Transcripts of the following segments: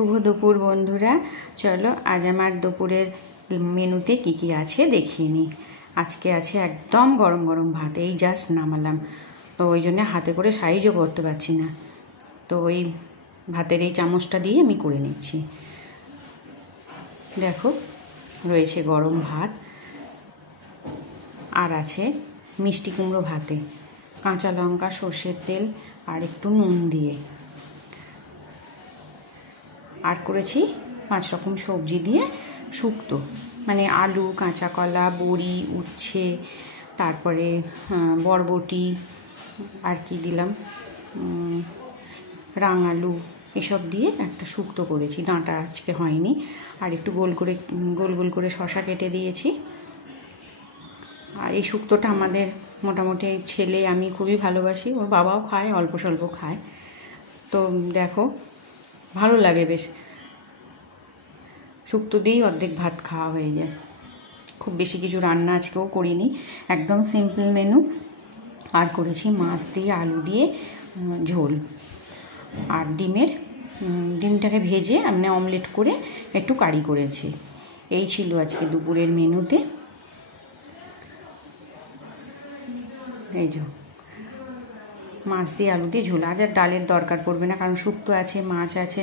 শুভ দুপুর বন্ধুরা। চলো আজ আমার দুপুরের মেনুতে কি কি আছে দেখিয়ে নিই। আজকে আছে একদম গরম গরম ভাত, এই জাস্ট নামালাম, তো ওই জন্য হাতে করে সাইজও করতে পারছি না, তো ওই ভাতের এই চামচটা দিয়ে আমি করে নিচ্ছি। দেখো রয়েছে গরম ভাত, আর আছে মিষ্টি কুমড়ো ভাতে কাঁচা লঙ্কা, সর্ষের তেল আর একটু নুন দিয়ে, আর করেছি 5 রকম সবজি দিয়ে শুক্তো, মানে আলু, কাঁচা কলা, বড়ি, উচ্ছে, তারপরে বরবটি, আর কি দিলাম, রাঙালু, এসব দিয়ে একটা শুক্তো করেছি। ডাঁটা আজকে হয়নি। আর একটু গোল গোল করে শসা কেটে দিয়েছি। আর এই শুক্তোটা আমাদের মোটামুটি ছেলে, আমি খুবই ভালোবাসি, ওর বাবাও খায়, অল্প স্বল্প খায়। তো দেখো ভালো লাগে বেশ, শুক্তো দিয়েই অর্ধেক ভাত খাওয়া হয়ে যায়। খুব বেশি কিছু রান্না আজকেও করিনি, একদম সিম্পল মেনু। আর করেছি মাছ দিয়ে আলু দিয়ে ঝোল, আর ডিমটাকে ভেজে আমি অমলেট করে একটু কারি করেছি। এই ছিল আজকে দুপুরের মেনুতে। এই যে মাছ দিয়ে আলু দিয়ে ঝোল। আজ আর ডালের দরকার পড়বে না, কারণ শুক্তো আছে, মাছ আছে,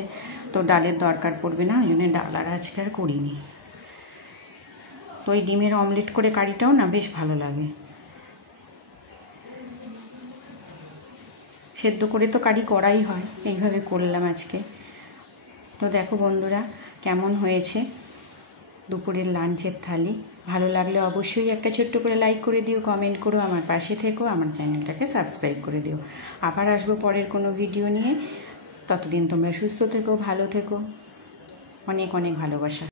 তো ডালের দরকার পড়বে না, ওই জন্য ডাল আর আজকে আর করিনি। তো ওই ডিমের অমলেট করে কারিটাও না বেশ ভালো লাগে। সেদ্ধ করে তো কারি করাই হয়, এইভাবে করলাম আজকে। তো দেখো বন্ধুরা কেমন হয়েছে দুপুরের লাঞ্চের থালি। ভালো লাগলে অবশ্যই একটা ছোট্ট করে লাইক করে দিও, কমেন্ট করো, আমার পাশে থেকো, আমার চ্যানেলটাকে সাবস্ক্রাইব করে দিও। আবার আসবো পরের কোনো ভিডিও নিয়ে। ততদিন তোমরা সুস্থ থেকো, ভালো থেকো, অনেক অনেক ভালোবাসা।